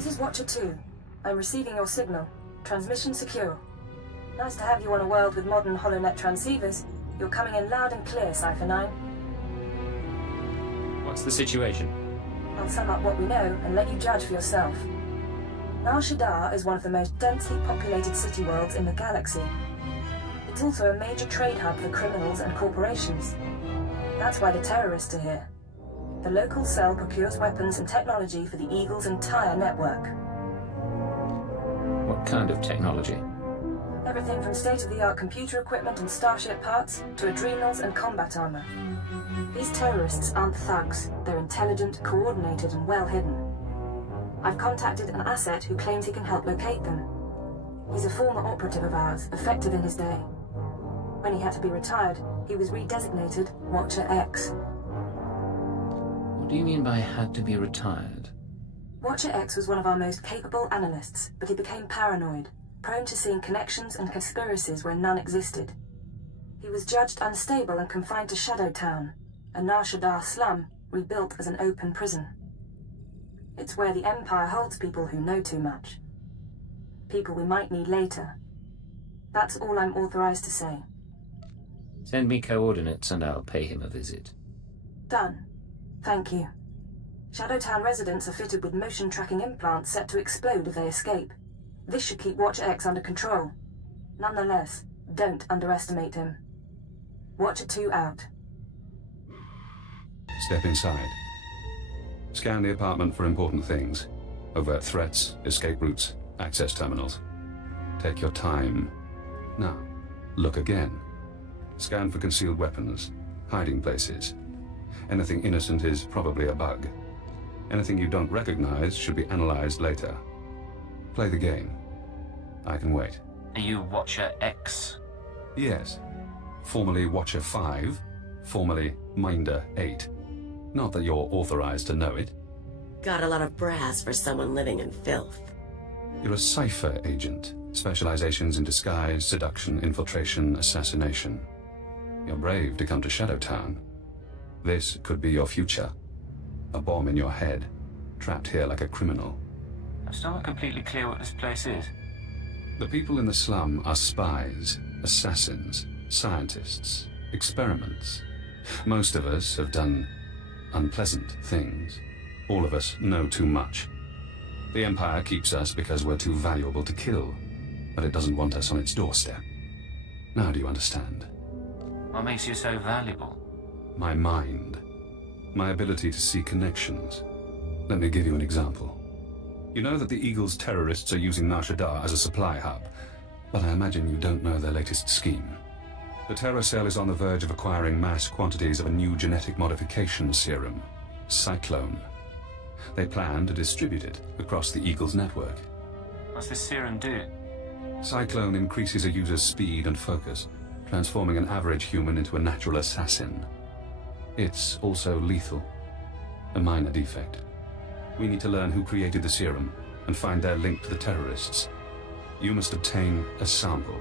This is Watcher 2. I'm receiving your signal. Transmission secure. Nice to have you on a world with modern HoloNet transceivers. You're coming in loud and clear, Cypher 9. What's the situation? I'll sum up what we know and let you judge for yourself. Shadaa is one of the most densely populated city worlds in the galaxy. It's also a major trade hub for criminals and corporations. That's why the terrorists are here. The local cell procures weapons and technology for the Eagle's entire network. What kind of technology? Everything from state-of-the-art computer equipment and starship parts to adrenals and combat armor. These terrorists aren't thugs. They're intelligent, coordinated, and well hidden. I've contacted an asset who claims he can help locate them. He's a former operative of ours, effective in his day. When he had to be retired, he was redesignated Watcher X. What do you mean by had to be retired? Watcher X was one of our most capable analysts, but he became paranoid, prone to seeing connections and conspiracies where none existed. He was judged unstable and confined to Shadow Town, a Shadaa slum rebuilt as an open prison. It's where the Empire holds people who know too much. People we might need later. That's all I'm authorized to say. Send me coordinates and I'll pay him a visit. Done. Thank you. Shadow Town residents are fitted with motion tracking implants set to explode if they escape. This should keep Watcher X under control. Nonetheless, don't underestimate him. Watcher 2 out. Step inside. Scan the apartment for important things. Overt threats, escape routes, access terminals. Take your time. Now, look again. Scan for concealed weapons, hiding places. Anything innocent is probably a bug. Anything you don't recognize should be analyzed later. Play the game. I can wait. Are you Watcher X? Yes. Formerly Watcher 5, formerly Minder 8. Not that you're authorized to know it. Got a lot of brass for someone living in filth. You're a cipher agent. Specializations in disguise, seduction, infiltration, assassination. You're brave to come to Shadow Town. This could be your future. A bomb in your head, trapped here like a criminal. I'm still not completely clear what this place is. The people in the slum are spies, assassins, scientists, experiments. Most of us have done unpleasant things. All of us know too much. The Empire keeps us because we're too valuable to kill, but it doesn't want us on its doorstep. Now do you understand? What makes you so valuable? My mind. My ability to see connections. Let me give you an example. You know that the Eagle's terrorists are using Shadaa as a supply hub, but I imagine you don't know their latest scheme. The terror cell is on the verge of acquiring mass quantities of a new genetic modification serum, Cyclone. They plan to distribute it across the Eagle's network. What's this serum do? Cyclone increases a user's speed and focus, transforming an average human into a natural assassin. It's also lethal, a minor defect. We need to learn who created the serum and find their link to the terrorists. You must obtain a sample,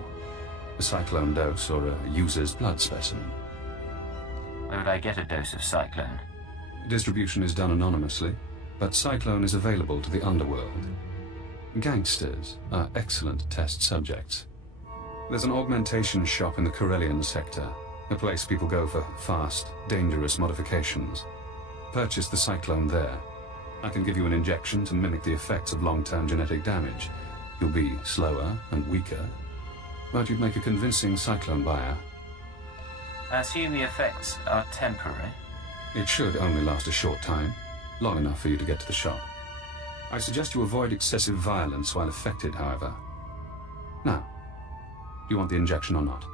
a Cyclone dose or a user's blood specimen. Where would I get a dose of Cyclone? Distribution is done anonymously, but Cyclone is available to the underworld. Gangsters are excellent test subjects. There's an augmentation shop in the Corellian sector, a place people go for fast, dangerous modifications. Purchase the Cyclone there. I can give you an injection to mimic the effects of long-term genetic damage. You'll be slower and weaker, but you'd make a convincing Cyclone buyer. I assume the effects are temporary. It should only last a short time, long enough for you to get to the shop. I suggest you avoid excessive violence while affected, however. Now, do you want the injection or not?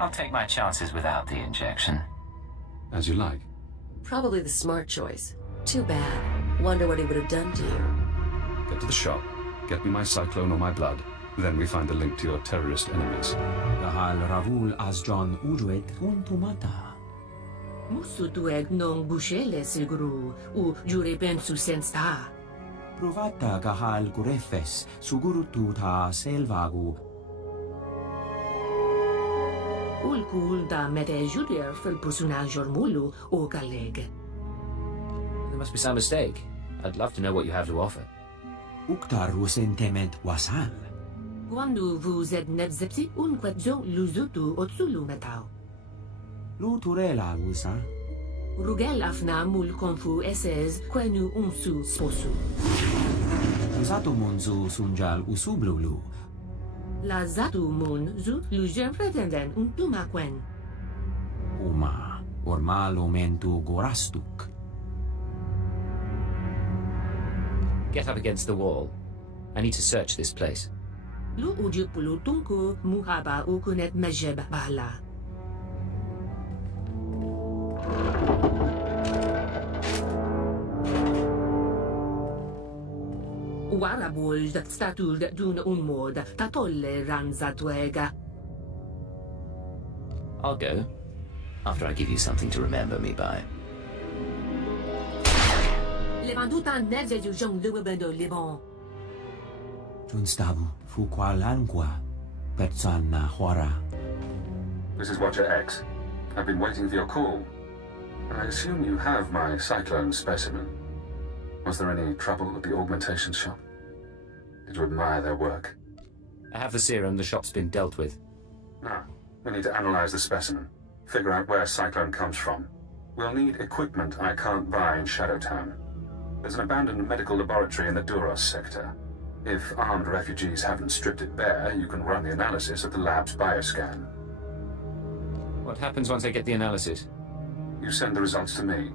I'll take my chances without the injection. As you like. Probably the smart choice. Too bad. Wonder what he would have done to you. Get to the shop, get me my Cyclone or my blood, then we find the link to your terrorist enemies. Gahal Ravul Asjon Uruet Kontumata. Musu tueg non bushele siguru, u jure pensu sensta. Provata Gahal Gurefes, Sugurututa Selvagu. Ulkul da mete juder fel personajor mulu o galeg. There must be some mistake. I'd love to know what you have to offer. Uktar recentement wasal. Quando vous êtes nebzepsi un quedzo luzutu otsulu metao. Lu turela usa. Rugel afna mul konfu esez quenu unsu posu. Usato munzu sunjal usublulu. La zatu mun zu lujen pretenden un tuma quen. Uma, ormal omentu gorastuk. Get up against the wall. I need to search this place. Lu ujipulu tunku muhaba ukunet mejeb bala. Warabold statul dun un mod tatolle ranzatuega. I'll go. After I give you something to remember me by. Levanduta neze du jong luebendo libon. Junstabu fu qualanqua. Perzanna huara. This is Watcher X. I've been waiting for your call. I assume you have my cyclone specimen. Was there any trouble at the augmentation shop? Did you admire their work? I have the serum. The shop's been dealt with. Now, we need to analyze the specimen. Figure out where Cyclone comes from. We'll need equipment I can't buy in Shadowtown. There's an abandoned medical laboratory in the Duros sector. If armed refugees haven't stripped it bare, you can run the analysis of the lab's bioscan. What happens once I get the analysis? You send the results to me.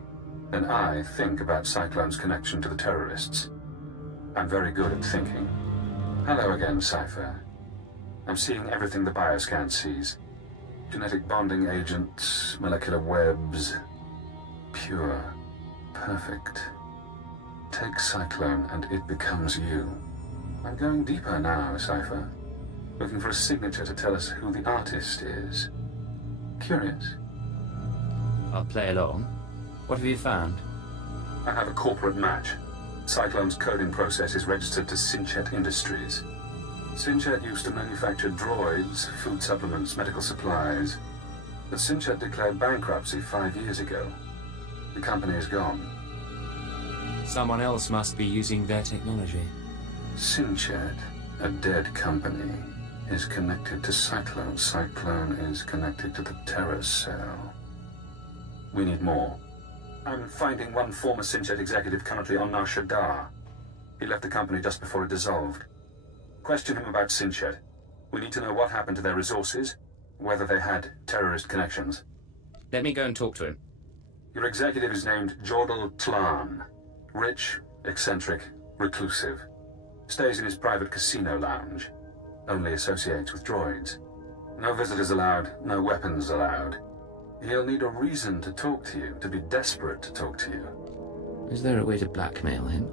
Then I think about Cyclone's connection to the terrorists. I'm very good at thinking. Hello again, Cypher. I'm seeing everything the bioscan sees. Genetic bonding agents, molecular webs. Pure. Perfect. Take Cyclone and it becomes you. I'm going deeper now, Cypher. Looking for a signature to tell us who the artist is. Curious? I'll play along. What have you found? I have a corporate match. Cyclone's coding process is registered to Sinchet Industries. Sinchet used to manufacture droids, food supplements, medical supplies. But Sinchet declared bankruptcy 5 years ago. The company is gone. Someone else must be using their technology. Sinchet, a dead company, is connected to Cyclone. Cyclone is connected to the terror cell. We need more. I'm finding one former Sinchet executive currently on Shadaa. He left the company just before it dissolved. Question him about Sinchet. We need to know what happened to their resources, whether they had terrorist connections. Let me go and talk to him. Your executive is named Jordal Tlan. Rich, eccentric, reclusive. Stays in his private casino lounge. Only associates with droids. No visitors allowed, no weapons allowed. He'll need a reason to talk to you, to be desperate to talk to you. Is there a way to blackmail him?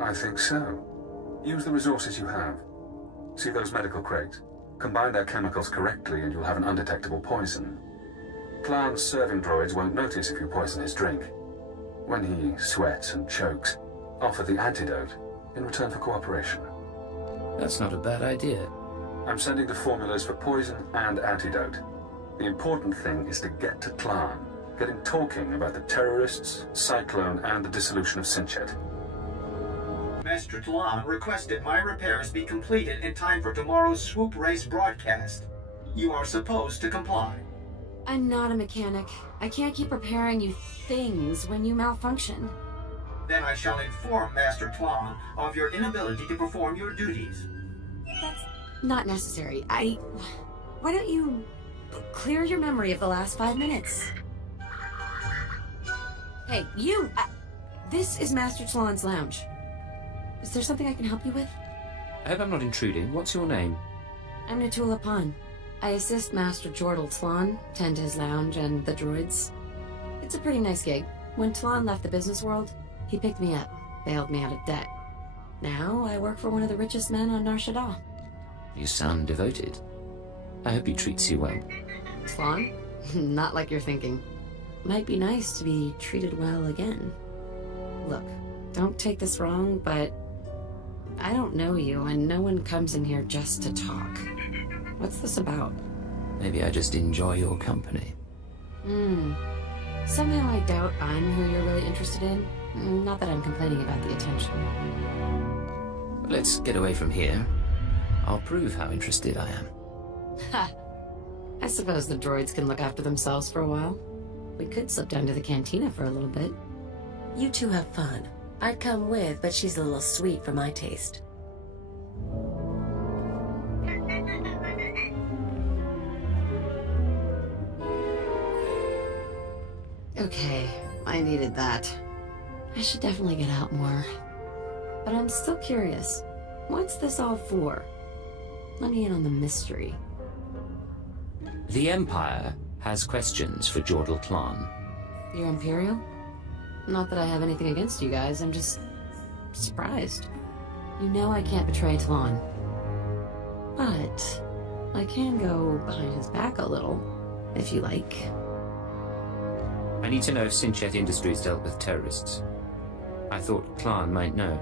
I think so. Use the resources you have. See those medical crates? Combine their chemicals correctly and you'll have an undetectable poison. Tlan's serving droids won't notice if you poison his drink. When he sweats and chokes, offer the antidote in return for cooperation. That's not a bad idea. I'm sending the formulas for poison and antidote. The important thing is to get to Tlan, get him talking about the terrorists, Cyclone, and the dissolution of Sinchet. Master Tlan requested my repairs be completed in time for tomorrow's swoop race broadcast. You are supposed to comply. I'm not a mechanic. I can't keep repairing you things when you malfunction. Then I shall inform Master Tlan of your inability to perform your duties. That's not necessary. Why don't you clear your memory of the last 5 minutes? Hey, you! This is Master Tlan's lounge. Is there something I can help you with? I hope I'm not intruding. What's your name? I'm Natula Pan. I assist Master Jordal Tlan, tend his lounge and the droids. It's a pretty nice gig. When Tlan left the business world, he picked me up, bailed me out of debt. Now I work for one of the richest men on Shadaa. You sound devoted. I hope he treats you well. Tlan? Not like you're thinking. Might be nice to be treated well again. Look, don't take this wrong, but I don't know you, and no one comes in here just to talk. What's this about? Maybe I just enjoy your company. Somehow I doubt I'm who you're really interested in. Not that I'm complaining about the attention. Let's get away from here. I'll prove how interested I am. Ha! I suppose the droids can look after themselves for a while. We could slip down to the cantina for a little bit. You two have fun. I'd come with, but she's a little sweet for my taste. Okay, I needed that. I should definitely get out more. But I'm still curious. What's this all for? Let me in on the mystery. The Empire has questions for Jordal Klan. You're Imperial? Not that I have anything against you guys, I'm just surprised. You know I can't betray Talon. But I can go behind his back a little, if you like. I need to know if Sinchet Industries dealt with terrorists. I thought Klan might know.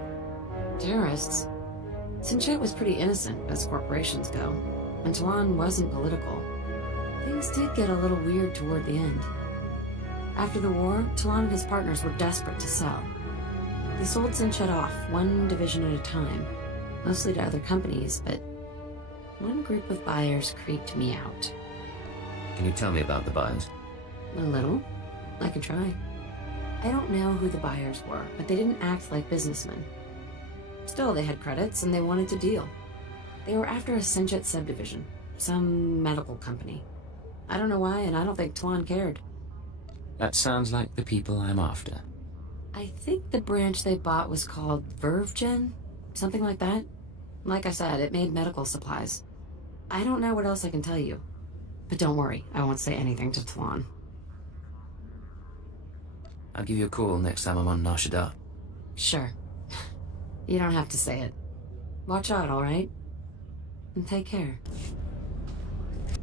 Terrorists? Sinchet was pretty innocent, as corporations go, and Talon wasn't political. Things did get a little weird toward the end. After the war, Talon and his partners were desperate to sell. They sold Sinchet off, one division at a time, mostly to other companies, but one group of buyers creeped me out. Can you tell me about the buyers? A little. I can try. I don't know who the buyers were, but they didn't act like businessmen. Still, they had credits, and they wanted to deal. They were after a Sinchet subdivision, some medical company. I don't know why, and I don't think Talon cared. That sounds like the people I'm after. I think the branch they bought was called VerveGen? Something like that? Like I said, it made medical supplies. I don't know what else I can tell you. But don't worry, I won't say anything to Talon. I'll give you a call next time I'm on Shadaa. Sure. You don't have to say it. Watch out, alright? And take care.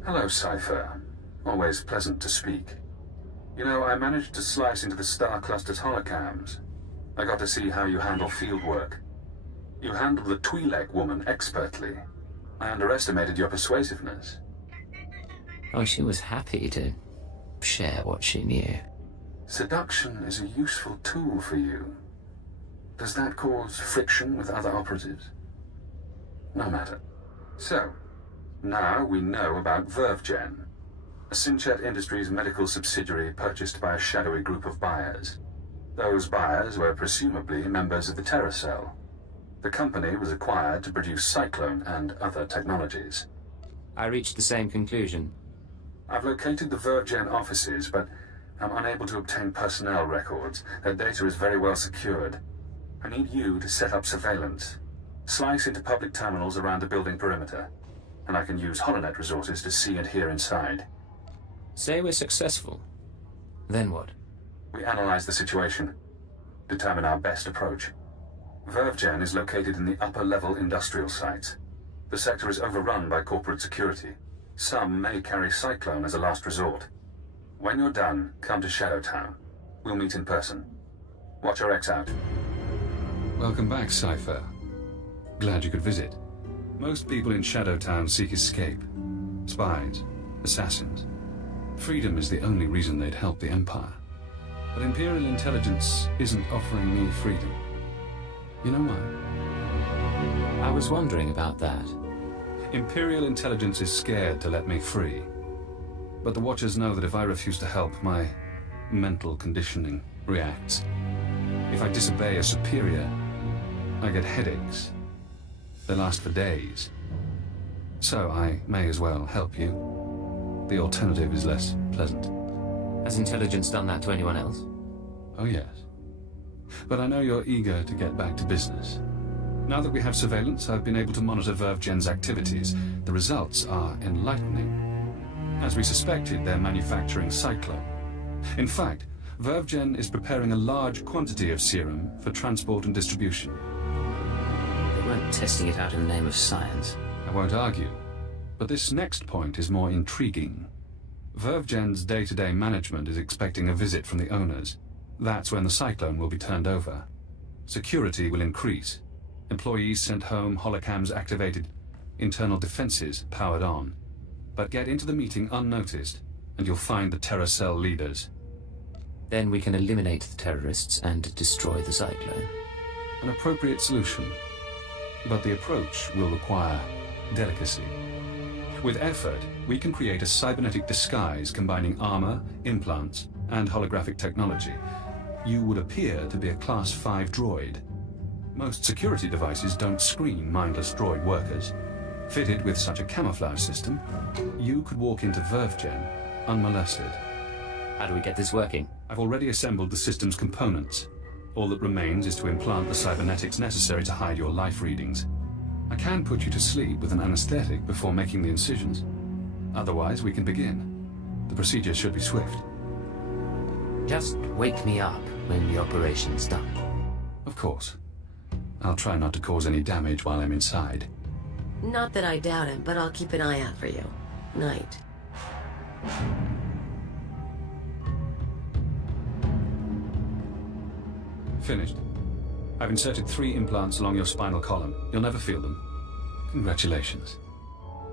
Hello, Cypher. Always pleasant to speak. You know, I managed to slice into the Star Cluster's holocams. I got to see how you handle field work. You handled the Twi'lek woman expertly. I underestimated your persuasiveness. Oh, she was happy to share what she knew. Seduction is a useful tool for you. Does that cause friction with other operatives? No matter. So, now we know about VerveGen, a Sinchet Industries medical subsidiary purchased by a shadowy group of buyers. Those buyers were presumably members of the Terror Cell. The company was acquired to produce Cyclone and other technologies. I reached the same conclusion. I've located the VerveGen offices, but I'm unable to obtain personnel records. Their data is very well secured. I need you to set up surveillance. Slice into public terminals around the building perimeter, and I can use HoloNet resources to see and hear inside. Say we're successful. Then what? We analyze the situation, determine our best approach. VerveGen is located in the upper-level industrial sites. The sector is overrun by corporate security. Some may carry Cyclone as a last resort. When you're done, come to Shadowtown. We'll meet in person. Watch your X out. Welcome back, Cypher. Glad you could visit. Most people in Shadowtown seek escape. Spies, assassins. Freedom is the only reason they'd help the Empire. But Imperial intelligence isn't offering me freedom. You know why? I was wondering about that. Imperial intelligence is scared to let me free. But the Watchers know that if I refuse to help, my mental conditioning reacts. If I disobey a superior, I get headaches. They last for days. So I may as well help you. The alternative is less pleasant. Has intelligence done that to anyone else? Oh yes. But I know you're eager to get back to business. Now that we have surveillance, I've been able to monitor VerveGen's activities. The results are enlightening. As we suspected, they're manufacturing Cyclone. In fact, VerveGen is preparing a large quantity of serum for transport and distribution. They weren't testing it out in the name of science. I won't argue. But this next point is more intriguing. VerveGen's day-to-day management is expecting a visit from the owners. That's when the Cyclone will be turned over. Security will increase. Employees sent home, holocams activated, internal defenses powered on. But get into the meeting unnoticed, and you'll find the Terror Cell leaders. Then we can eliminate the terrorists and destroy the cyclone. An appropriate solution, but the approach will require delicacy. With effort, we can create a cybernetic disguise combining armor, implants, and holographic technology. You would appear to be a Class 5 droid. Most security devices don't screen mindless droid workers. Fitted with such a camouflage system, you could walk into VerveGen unmolested. How do we get this working? I've already assembled the system's components. All that remains is to implant the cybernetics necessary to hide your life readings. I can put you to sleep with an anesthetic before making the incisions. Otherwise, we can begin. The procedure should be swift. Just wake me up when the operation's done. Of course. I'll try not to cause any damage while I'm inside. Not that I doubt it, but I'll keep an eye out for you. Night. Finished. I've inserted 3 implants along your spinal column. You'll never feel them. Congratulations.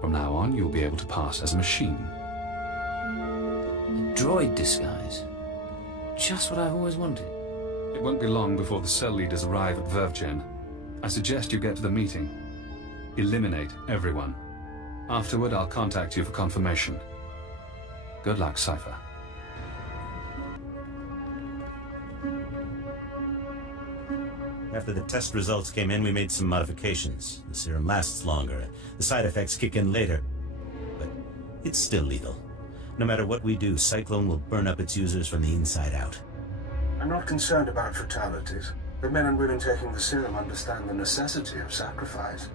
From now on, you'll be able to pass as a machine. A droid disguise. Just what I've always wanted. It won't be long before the cell leaders arrive at VerveGen. I suggest you get to the meeting. Eliminate everyone. Afterward, I'll contact you for confirmation. Good luck, Cypher. After the test results came in, we made some modifications. The serum lasts longer. The side effects kick in later. But it's still lethal. No matter what we do, Cyclone will burn up its users from the inside out. I'm not concerned about fatalities. The men and women taking the serum understand the necessity of sacrifice.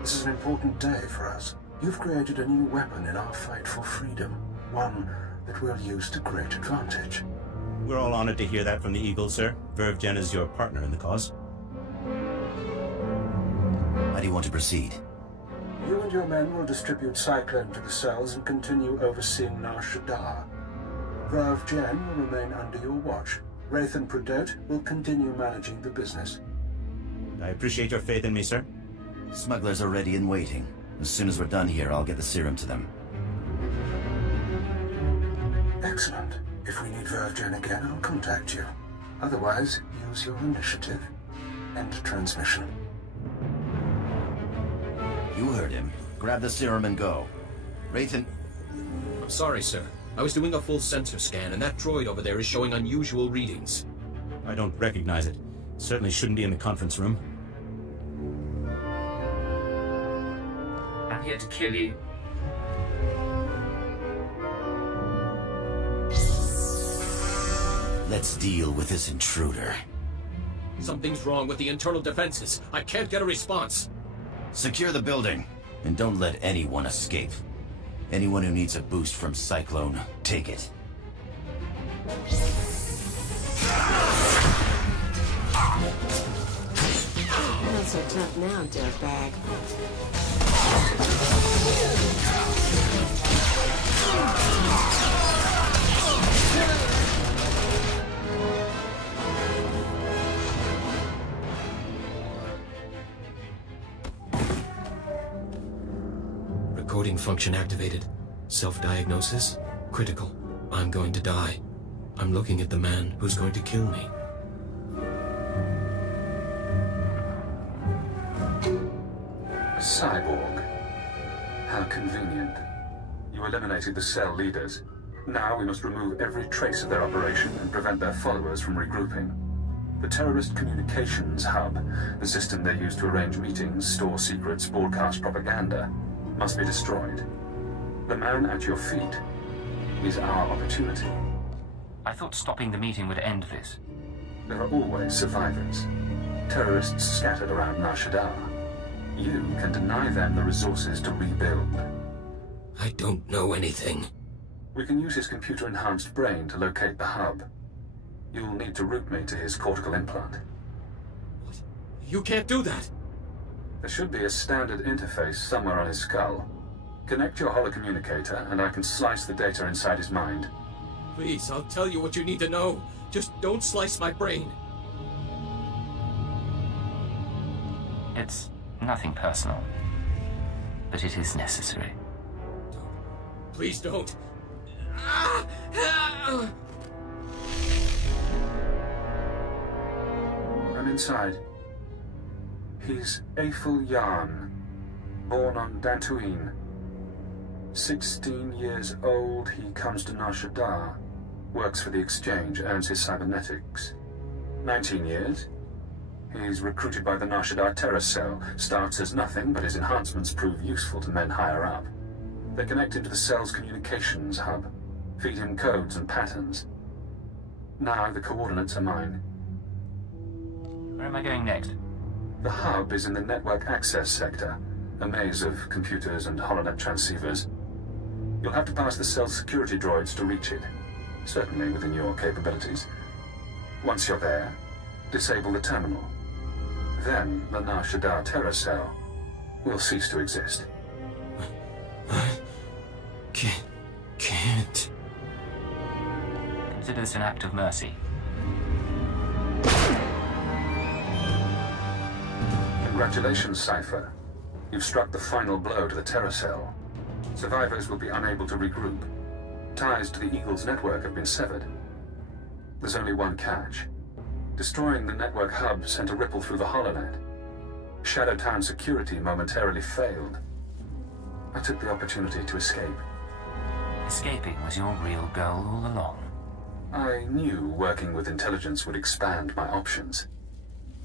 This is an important day for us. You've created a new weapon in our fight for freedom. One that we'll use to great advantage. We're all honored to hear that from the Eagle, sir. VerveGen is your partner in the cause. How do you want to proceed? You and your men will distribute Cyclone to the cells and continue overseeing Shadaa. VerveGen will remain under your watch. Wraith and Predate will continue managing the business. I appreciate your faith in me, sir. Smugglers are ready and waiting. As soon as we're done here, I'll get the serum to them. Excellent. If we need VerveGen again, I'll contact you. Otherwise, use your initiative. End transmission. You heard him. Grab the serum and go. Wraithen... I'm sorry, sir. I was doing a full sensor scan, and that droid over there is showing unusual readings. I don't recognize it. Certainly shouldn't be in the conference room. I'm here to kill you. Let's deal with this intruder. Something's wrong with the internal defenses. I can't get a response. Secure the building, and don't let anyone escape. Anyone who needs a boost from Cyclone, take it. Not so tough now, dirtbag. Recording function activated. Self-diagnosis? Critical. I'm going to die. I'm looking at the man who's going to kill me. Cyborg. How convenient. You eliminated the cell leaders. Now we must remove every trace of their operation and prevent their followers from regrouping. The terrorist communications hub, the system they use to arrange meetings, store secrets, broadcast propaganda, must be destroyed. The man at your feet is our opportunity. I thought stopping the meeting would end this. There are always survivors. Terrorists scattered around Shadaa. You can deny them the resources to rebuild. I don't know anything. We can use his computer-enhanced brain to locate the hub. You'll need to route me to his cortical implant. What? You can't do that! There should be a standard interface somewhere on his skull. Connect your holocommunicator, and I can slice the data inside his mind. Please, I'll tell you what you need to know. Just don't slice my brain. It's nothing personal, but it is necessary. Please don't. inside. He's Aethel Yarn, born on Dantooine. 16 years old, he comes to Shadaa, works for the Exchange, earns his cybernetics. 19 years, he's recruited by the Shadaa terror cell, starts as nothing, but his enhancements prove useful to men higher up. They connect him to the cell's communications hub, feed him codes and patterns. Now the coordinates are mine. Where am I going next? The hub is in the network access sector, a maze of computers and holonet transceivers. You'll have to pass the cell's security droids to reach it, certainly within your capabilities. Once you're there, disable the terminal. Then the Shadaa terror cell will cease to exist. I can't. Consider this an act of mercy. Congratulations, Cypher. You've struck the final blow to the terror cell. Survivors will be unable to regroup. Ties to the Eagle's network have been severed. There's only one catch. Destroying the network hub sent a ripple through the holonet. Shadowtown security momentarily failed. I took the opportunity to escape. Escaping was your real goal all along. I knew working with intelligence would expand my options.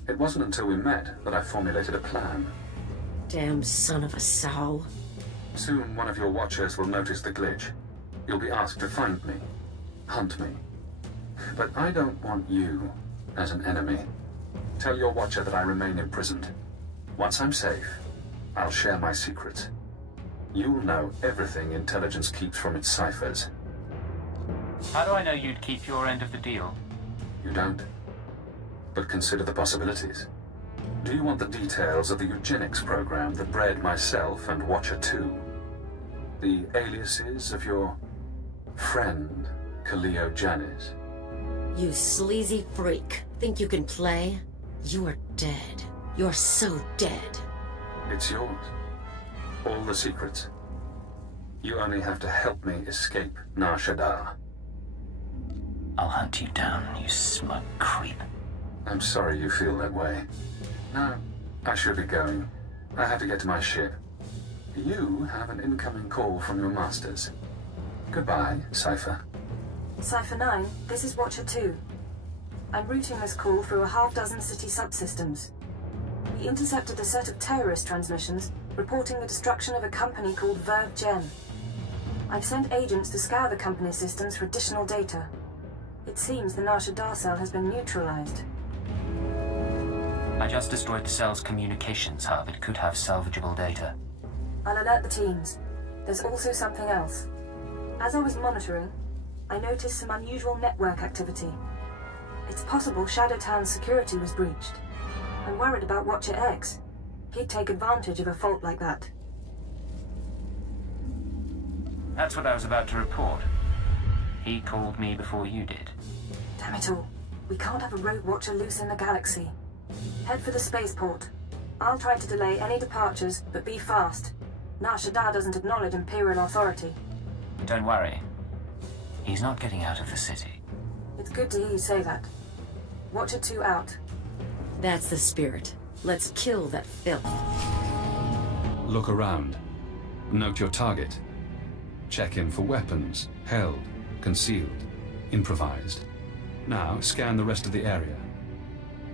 It wasn't until we met that I formulated a plan. Damn son of a sow. Soon one of your watchers will notice the glitch. You'll be asked to find me, hunt me. But I don't want you as an enemy. Tell your watcher that I remain imprisoned. Once I'm safe, I'll share my secrets. You'll know everything intelligence keeps from its ciphers. How do I know you'd keep your end of the deal? You don't? But consider the possibilities. Do you want the details of the eugenics program that bred myself and Watcher 2? The aliases of your friend, Khalil Janis? You sleazy freak. Think you can play? You are dead. You're so dead. It's yours. All the secrets. You only have to help me escape Shadaa. I'll hunt you down, you smug creep. I'm sorry you feel that way. Now, I should be going. I have to get to my ship. You have an incoming call from your masters. Goodbye, Cypher. Cypher 9, this is Watcher 2. I'm routing this call through a half-dozen city subsystems. We intercepted a set of terrorist transmissions reporting the destruction of a company called Verve Gen. I've sent agents to scour the company's systems for additional data. It seems the Shadaa cell has been neutralized. I just destroyed the cell's communications hub. It could have salvageable data. I'll alert the teams. There's also something else. As I was monitoring, I noticed some unusual network activity. It's possible Shadowtown's security was breached. I'm worried about Watcher X. He'd take advantage of a fault like that. That's what I was about to report. He called me before you did. Damn it all. We can't have a rogue Watcher loose in the galaxy. Head for the spaceport. I'll try to delay any departures, but be fast. Shadaa doesn't acknowledge Imperial authority. Don't worry. He's not getting out of the city. It's good to hear you say that. Watcher 2 out. That's the spirit. Let's kill that filth. Look around. Note your target. Check him for weapons, held, concealed, improvised. Now scan the rest of the area.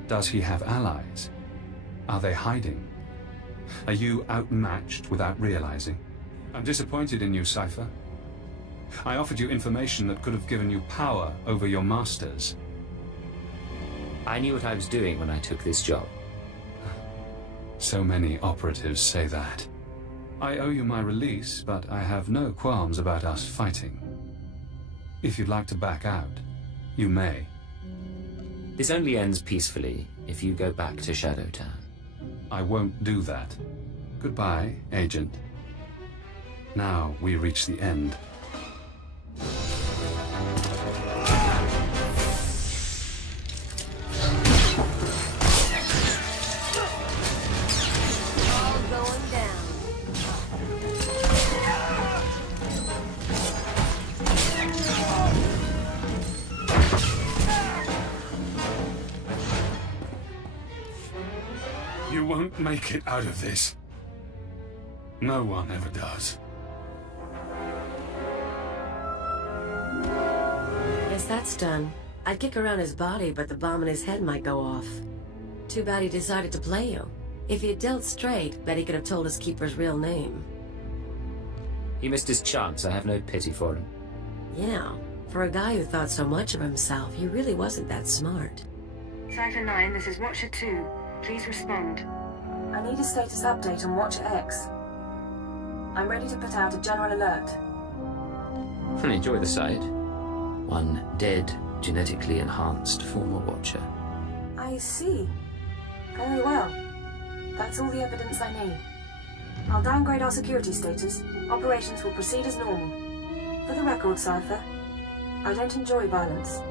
Does he have allies? Are they hiding? Are you outmatched without realizing? I'm disappointed in you, Cypher. I offered you information that could have given you power over your masters. I knew what I was doing when I took this job. So many operatives say that. I owe you my release, but I have no qualms about us fighting. If you'd like to back out, you may. This only ends peacefully if you go back to Shadowtown. I won't do that. Goodbye, Agent. Now we reach the end. All going down. You won't make it out of this. No one ever does. Guess that's done. I'd kick around his body, but the bomb in his head might go off. Too bad he decided to play you. If he had dealt straight, bet he could have told his keeper's real name. He missed his chance. I have no pity for him. Yeah, for a guy who thought so much of himself, he really wasn't that smart. Cypher 9, this is Watcher 2. Please respond. I need a status update on Watcher X. I'm ready to put out a general alert. Enjoy the sight. One dead, genetically enhanced former Watcher. I see. Very well. That's all the evidence I need. I'll downgrade our security status. Operations will proceed as normal. For the record, Cypher, I don't enjoy violence,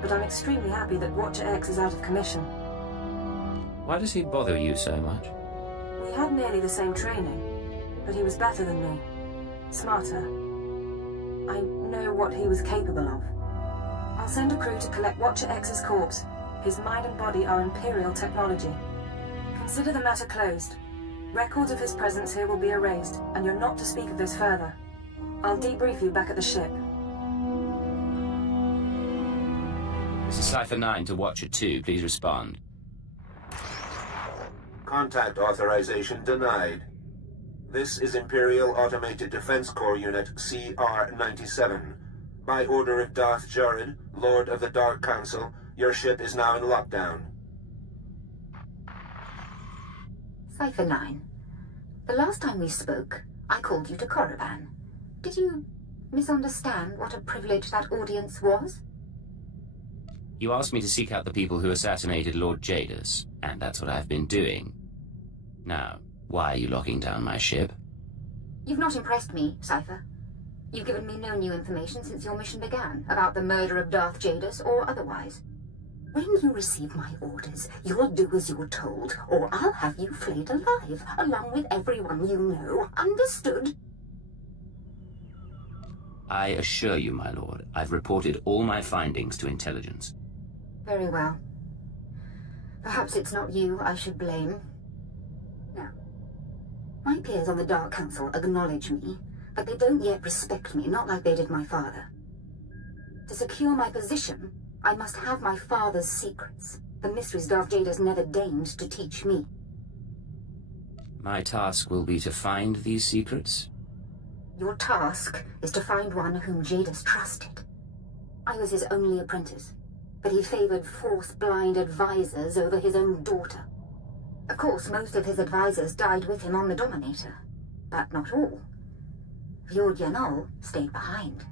but I'm extremely happy that Watcher X is out of commission. Why does he bother you so much? We had nearly the same training, but he was better than me. Smarter. I know what he was capable of. I'll send a crew to collect Watcher X's corpse. His mind and body are Imperial technology. Consider the matter closed. Records of his presence here will be erased, and you're not to speak of this further. I'll debrief you back at the ship. This is Cypher 9 to Watcher 2. Please respond. Contact authorization denied. This is Imperial Automated Defense Corps Unit CR-97. By order of Darth Jared, Lord of the Dark Council, your ship is now in lockdown. Cypher 9. The last time we spoke, I called you to Korriban. Did you misunderstand what a privilege that audience was? You asked me to seek out the people who assassinated Lord Jadus, and that's what I've been doing. Now, why are you locking down my ship? You've not impressed me, Cypher. You've given me no new information since your mission began, about the murder of Darth Jadus or otherwise. When you receive my orders, you'll do as you're told, or I'll have you flayed alive, along with everyone you know. Understood? I assure you, my lord, I've reported all my findings to intelligence. Very well. Perhaps it's not you I should blame. Now, my peers on the Dark Council acknowledge me, but they don't yet respect me, not like they did my father. To secure my position, I must have my father's secrets, the mysteries Darth Jadus never deigned to teach me. My task will be to find these secrets? Your task is to find one whom Jadus trusted. I was his only apprentice, but he favored Force-blind advisors over his own daughter. Of course, most of his advisors died with him on the Dominator, but not all. Fjord Yanol stayed behind.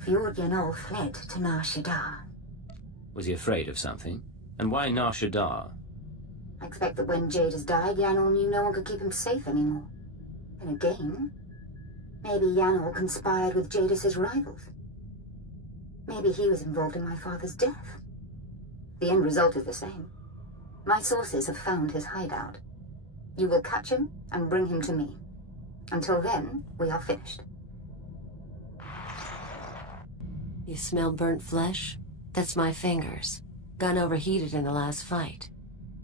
Fjord Yanol fled to Nar Shadaa. Was he afraid of something? And why Nar Shadaa? I expect that when Jadus died, Yanol knew no one could keep him safe anymore. And again, maybe Yanol conspired with Jadus's rivals. Maybe he was involved in my father's death. The end result is the same. My sources have found his hideout. You will catch him and bring him to me. Until then, we are finished. You smell burnt flesh? That's my fingers. Gun overheated in the last fight.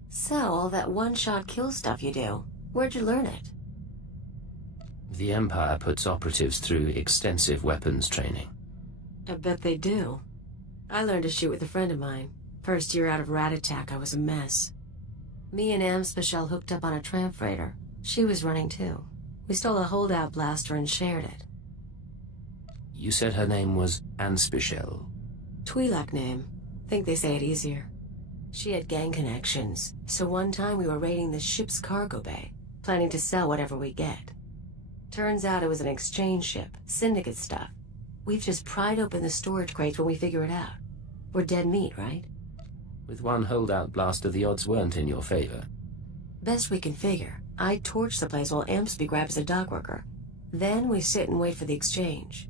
So, all that one-shot kill stuff you do, where'd you learn it? The Empire puts operatives through extensive weapons training. I bet they do. I learned to shoot with a friend of mine. First year out of Rat Attack, I was a mess. Me and Amspecial hooked up on a tram freighter. She was running too. We stole a holdout blaster and shared it. You said her name was Amspecial. Twi'lek name. Think they say it easier. She had gang connections, so one time we were raiding the ship's cargo bay, planning to sell whatever we get. Turns out it was an exchange ship, syndicate stuff. We've just pried open the storage crates when we figure it out. We're dead meat, right? With one holdout blaster, the odds weren't in your favor. Best we can figure. I torch the place while Ampsby grabs the dockworker. Then we sit and wait for the exchange.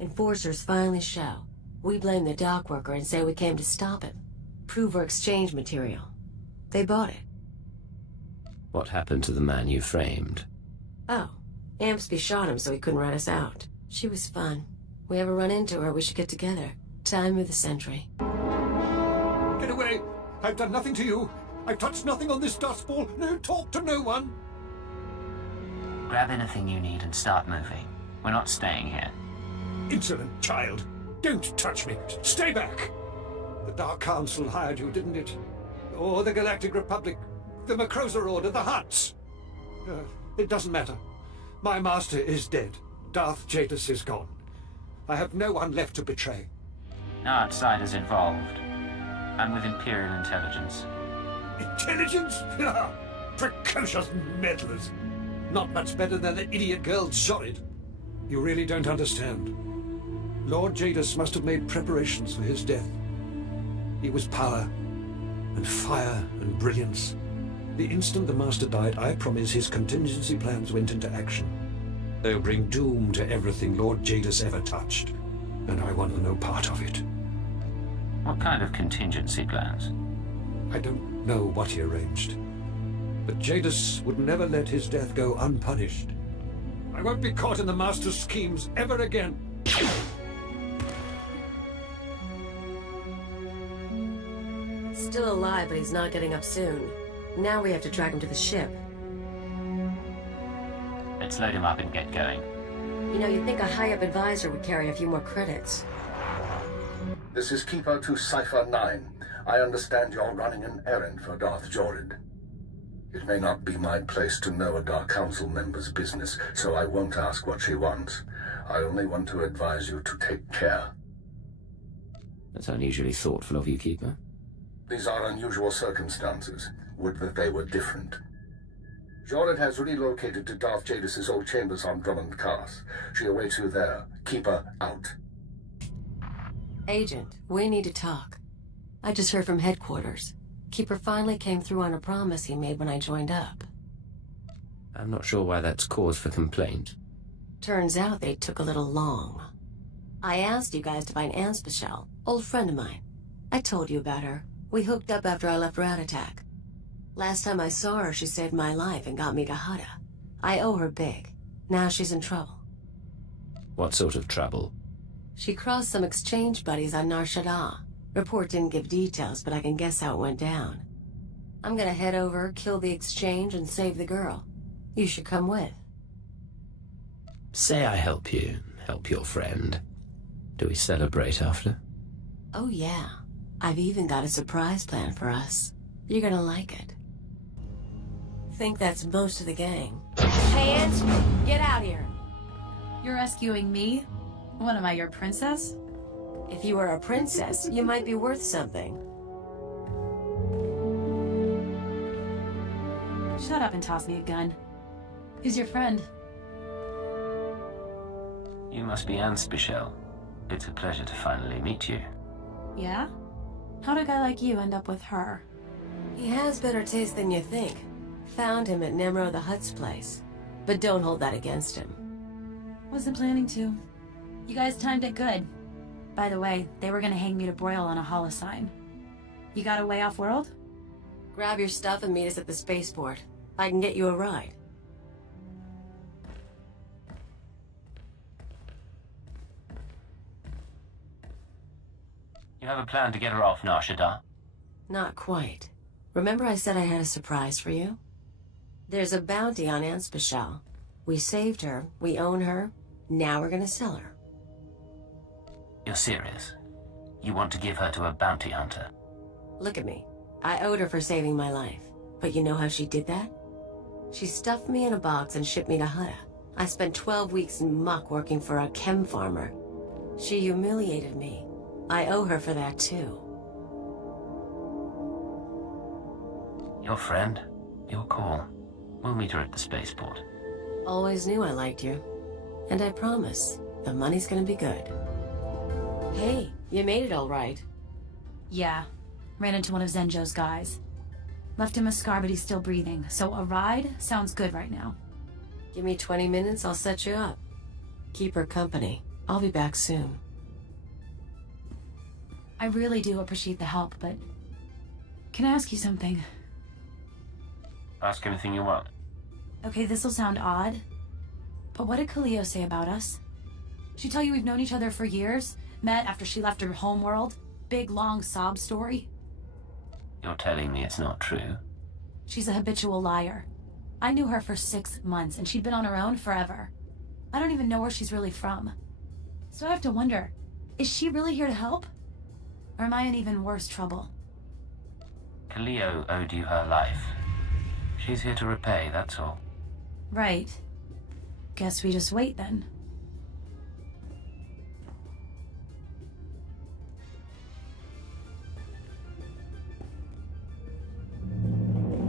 Enforcers finally show. We blame the dockworker and say we came to stop him. Prove we're exchange material. They bought it. What happened to the man you framed? Oh, Ampsby shot him so he couldn't rat us out. She was fun. We ever run into her, we should get together. Time of the century. Get away! I've done nothing to you. I've touched nothing on this dust ball. No talk to no one. Grab anything you need and start moving. We're not staying here. Insolent child. Don't touch me. Stay back. The Dark Council hired you, didn't it? Or the Galactic Republic, the Macrosa Order, the Hutts. It doesn't matter. My master is dead. Darth Jadis is gone. I have no one left to betray. No outsiders involved. I'm with Imperial intelligence. Intelligence? Precocious meddlers. Not much better than that idiot girl Zorid. You really don't understand. Lord Jadis must have made preparations for his death. He was power, and fire, and brilliance. The instant the Master died, I promise his contingency plans went into action. They'll bring doom to everything Lord Jadis ever touched, and I want no part of it. What kind of contingency plans? I don't know what he arranged, but Jadis would never let his death go unpunished. I won't be caught in the Master's schemes ever again. Still alive, but he's not getting up soon. Now we have to track him to the ship. Let's load him up and get going. You know, you'd think a high-up advisor would carry a few more credits. This is Keeper to Cypher 9. I understand you're running an errand for Darth Jorid. It may not be my place to know a Dark Council member's business, so I won't ask what she wants. I only want to advise you to take care. That's unusually thoughtful of you, Keeper. These are unusual circumstances. Would that they were different. Jorid has relocated to Darth Jadis' old chambers on Drummond Cast. She awaits you there. Keeper out. Agent, we need to talk. I just heard from headquarters. Keeper finally came through on a promise he made when I joined up. I'm not sure why that's cause for complaint. Turns out they took a little long. I asked you guys to find Anspecial, old friend of mine. I told you about her. We hooked up after I left Rat Attack. Last time I saw her, she saved my life and got me to Hada. I owe her big. Now she's in trouble. What sort of trouble? She crossed some exchange buddies on Nar Shadaa. Report didn't give details, but I can guess how it went down. I'm gonna head over, kill the exchange, and save the girl. You should come with. Say I help you, help your friend. Do we celebrate after? Oh yeah. I've even got a surprise plan for us. You're gonna like it. Think that's most of the gang. Hey, Ange, get out here. You're rescuing me? What am I, your princess? If you were a princess, you might be worth something. Shut up and toss me a gun. Who's your friend? You must be Anspecial. It's a pleasure to finally meet you. Yeah? How'd a guy like you end up with her? He has better taste than you think. Found him at Nemro the Hutt's place. But don't hold that against him. Wasn't planning to. You guys timed it good. By the way, they were gonna hang me to broil on a holosign. You got a way off-world? Grab your stuff and meet us at the spaceport. I can get you a ride. You have a plan to get her off now, Shadaa? Not quite. Remember I said I had a surprise for you? There's a bounty on Anspecial. We saved her, we own her, now we're gonna sell her. You're serious? You want to give her to a bounty hunter? Look at me. I owed her for saving my life. But you know how she did that? She stuffed me in a box and shipped me to Hada. I spent 12 weeks in muck working for a chem farmer. She humiliated me. I owe her for that too. Your friend? Your call. We'll meet her at the spaceport. Always knew I liked you. And I promise, the money's gonna be good. Hey, you made it all right. Yeah. Ran into one of Zenjo's guys. Left him a scar, but he's still breathing. So a ride sounds good right now. Give me 20 minutes, I'll set you up. Keep her company. I'll be back soon. I really do appreciate the help, but... Can I ask you something? Ask anything you want. Okay, this'll sound odd, but what did Khalio say about us? She tell you we've known each other for years? Met after she left her homeworld? Big, long sob story? You're telling me it's not true? She's a habitual liar. I knew her for 6 months, and she'd been on her own forever. I don't even know where she's really from. So I have to wonder, is she really here to help? Or am I in even worse trouble? Cleo owed you her life. She's here to repay, that's all. Right. Guess we just wait then.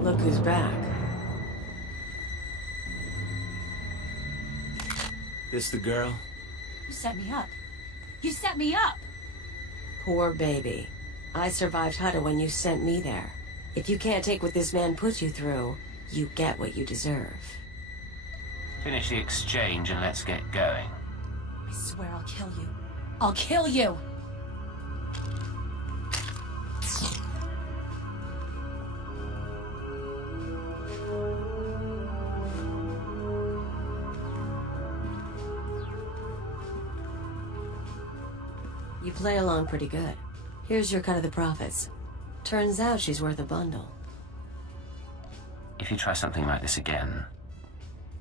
Look who's back. This the girl? You set me up. You set me up! Poor baby. I survived Shadaa when you sent me there. If you can't take what this man put you through, you get what you deserve. Finish the exchange and let's get going. I swear I'll kill you. I'll kill you! You play along pretty good. Here's your cut of the profits. Turns out she's worth a bundle. If you try something like this again,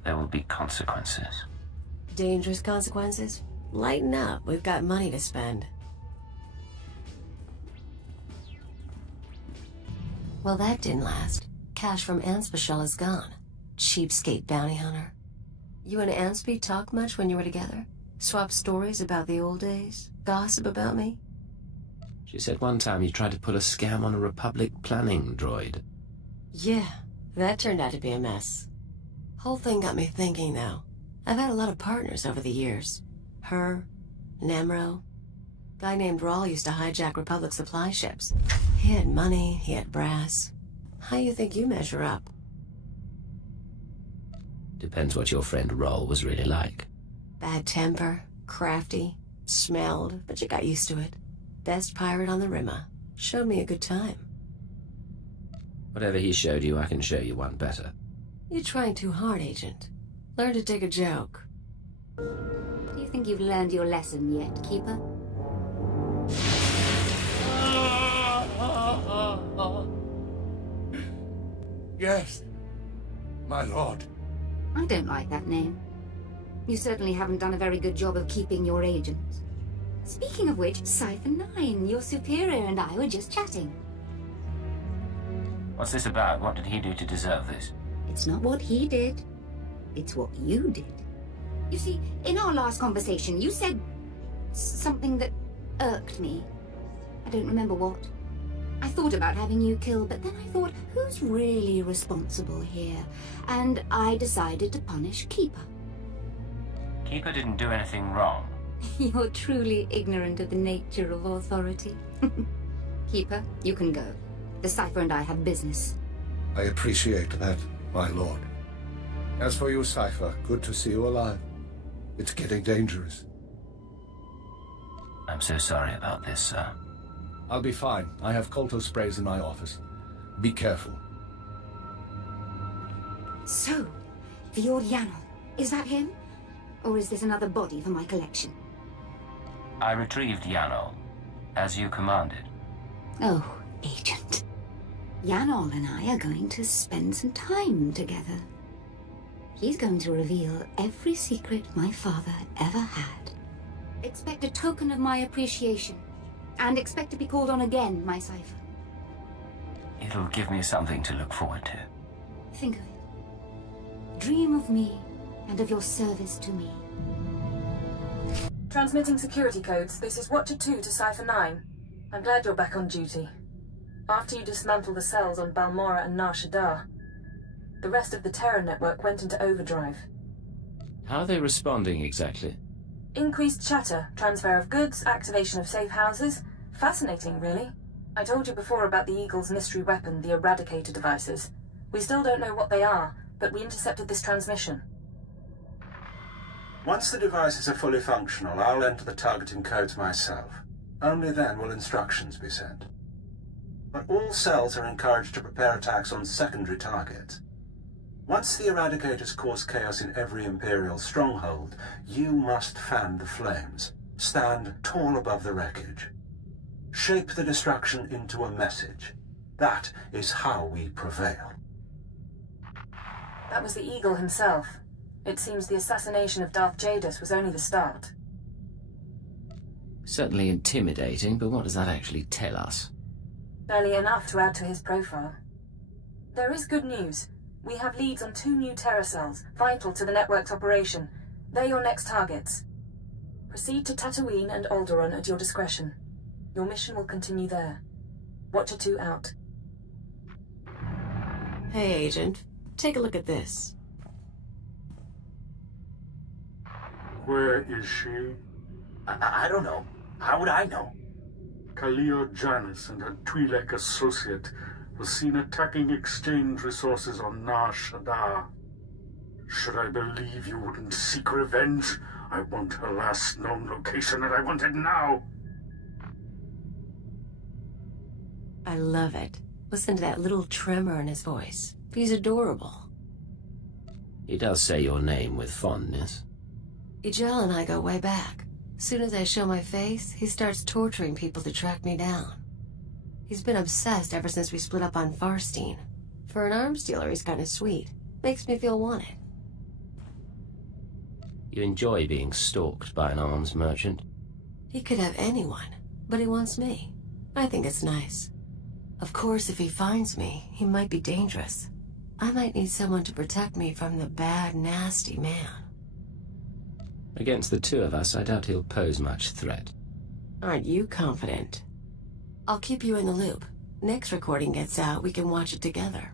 there will be consequences. Dangerous consequences? Lighten up, we've got money to spend. Well, that didn't last. Cash from Anspecial is gone. Cheapskate bounty hunter. You and Anspe talk much when you were together? Swap stories about the old days? Gossip about me? She said one time you tried to pull a scam on a Republic planning droid. Yeah, that turned out to be a mess. Whole thing got me thinking, though. I've had a lot of partners over the years. Her, Nemro. Guy named Rawl used to hijack Republic supply ships. He had money, he had brass. How you think you measure up? Depends what your friend Rawl was really like. Bad temper, crafty, smelled, but you got used to it. Best pirate on the Rimmer. Showed me a good time. Whatever he showed you, I can show you one better. You're trying too hard, Agent. Learn to take a joke. Do you think you've learned your lesson yet, Keeper? Yes, my lord. I don't like that name. You certainly haven't done a very good job of keeping your agents. Speaking of which, Cypher 9, your superior and I were just chatting. What's this about? What did he do to deserve this? It's not what he did. It's what you did. You see, in our last conversation, you said something that irked me. I don't remember what. I thought about having you killed, but then I thought, who's really responsible here? And I decided to punish Keeper. Keeper didn't do anything wrong. You're truly ignorant of the nature of authority. Keeper, you can go. The Cypher and I have business. I appreciate that, my lord. As for you, Cypher, good to see you alive. It's getting dangerous. I'm so sorry about this, sir. I'll be fine. I have Kolto sprays in my office. Be careful. So, Fjord Yanal, is that him? Or is this another body for my collection? I retrieved Yanol, as you commanded. Oh, Agent. Yanol and I are going to spend some time together. He's going to reveal every secret my father ever had. Expect a token of my appreciation. And expect to be called on again, my Cypher. It'll give me something to look forward to. Think of it. Dream of me and of your service to me. Transmitting security codes. This is Watcher 2 to Cypher 9. I'm glad you're back on duty. After you dismantle the cells on Balmora and Nar Shadaa, the rest of the Terror network went into overdrive. How are they responding exactly? Increased chatter, transfer of goods, activation of safe houses. Fascinating, really. I told you before about the Eagle's mystery weapon, the Eradicator devices. We still don't know what they are, but we intercepted this transmission. Once the devices are fully functional, I'll enter the targeting codes myself. Only then will instructions be sent. But all cells are encouraged to prepare attacks on secondary targets. Once the Eradicators cause chaos in every Imperial stronghold, you must fan the flames. Stand tall above the wreckage. Shape the destruction into a message. That is how we prevail. That was the Eagle himself. It seems the assassination of Darth Jadus was only the start. Certainly intimidating, but what does that actually tell us? Barely enough to add to his profile. There is good news. We have leads on 2 new Terra cells, vital to the network's operation. They're your next targets. Proceed to Tatooine and Alderaan at your discretion. Your mission will continue there. Watcher 2 out. Hey, Agent. Take a look at this. Where is she? I don't know. How would I know? Khalil Janus and her Twi'lek associate was seen attacking exchange resources on Nar Shadaa. Should I believe you wouldn't seek revenge? I want her last known location, and I want it now! I love it. Listen to that little tremor in his voice. He's adorable. He does say your name with fondness. Ijel and I go way back. Soon as I show my face, he starts torturing people to track me down. He's been obsessed ever since we split up on Farstein. For an arms dealer, he's kind of sweet. Makes me feel wanted. You enjoy being stalked by an arms merchant? He could have anyone, but he wants me. I think it's nice. Of course, if he finds me, he might be dangerous. I might need someone to protect me from the bad, nasty man. Against the 2 of us, I doubt he'll pose much threat. Aren't you confident? I'll keep you in the loop. Next recording gets out, we can watch it together.